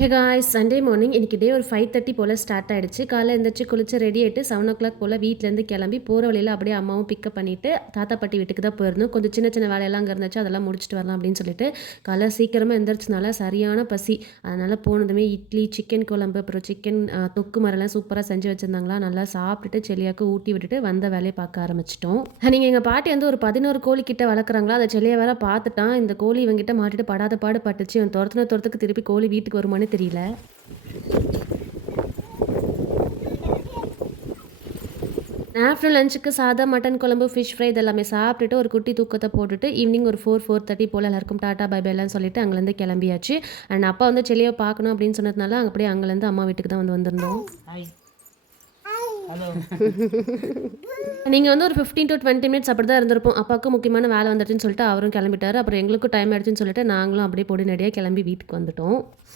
Hey guys Sunday morning இன்றைக்கி டே ஒரு 5:30 போல் start ஆகிடுச்சு. காலைல எழுந்திரிச்சு குளிச்சு ரெடி ஆகிட்டு 7 o'clock போல் வீட்டிலேருந்து கிளம்பி போகிற வழியில் அப்படியே அம்மாவும் பிக்கப் பண்ணிவிட்டு தாத்தா பாட்டி வீட்டுக்கு தான் போயிருந்தோம். கொஞ்சம் சின்ன சின்ன வேலையெல்லாம் அங்கே இருந்துச்சு, அதெல்லாம் முடிச்சுட்டு வரலாம் அப்படின்னு சொல்லிட்டு காலைல சீக்கிரமாக எழுந்திரிச்சனால சரியான பசி. அதனால் போனதுமே இட்லி, சிக்கன் குழம்பு, அப்புறம் சிக்கன் தொக்கு மாதிரிலாம் சூப்பராக செஞ்சு வச்சுருந்தாங்களா, நல்லா சாப்பிட்டுட்டு செல்லியாவுக்கு ஊட்டி விட்டுட்டு வந்த வேலையை பார்க்க ஆரம்பிச்சிட்டோம். நீங்கள் எங்கள் பாட்டி வந்து ஒரு 11 கோழி கிட்ட வளர்க்குறாங்களா, அதை செல்லியை வேற பார்த்துட்டான். இந்த கோழி இவங்கிட்ட மாட்டிட்டு படாத பாடு பட்டுச்சு. இவன் துரத்துக்கு திருப்பி கோழி வீட்டுக்கு வருமானு தெரியல. ஆஃப்டர்நூன் லஞ்சுக்கு சாதா மட்டன் குழம்பு, ஃபிஷ் ஃப்ரை இதெல்லாமே சாப்பிட்டுட்டு ஒரு குட்டி தூக்கத்தை போட்டுட்டு ஈவினிங் ஒரு 4:30 போல் எல்லாருக்கும் டாட்டா பை பைலாம் சொல்லிட்டு அங்கேருந்து கிளம்பியாச்சு. அண்ட் அப்பா வந்து செல்லியை பார்க்கணும் அப்படின்னு சொன்னதுனால அப்படியே அங்கேருந்து அம்மா வீட்டுக்கு தான் வந்திருந்தோம். நீங்கள் வந்து ஒரு 15 to 20 மினிட்ஸ் அப்படி தான் இருந்திருப்போம். அப்பாவுக்கு முக்கியமான வேலை வந்துடுச்சுன்னு சொல்லிட்டு அவரும் கிளம்பிட்டாரு. அப்புறம் எங்களுக்கும் டைம் ஆயிடுச்சுன்னு சொல்லிட்டு நாங்களும் அப்படியே பொடி நடியாக கிளம்பி வீட்டுக்கு வந்துட்டோம்.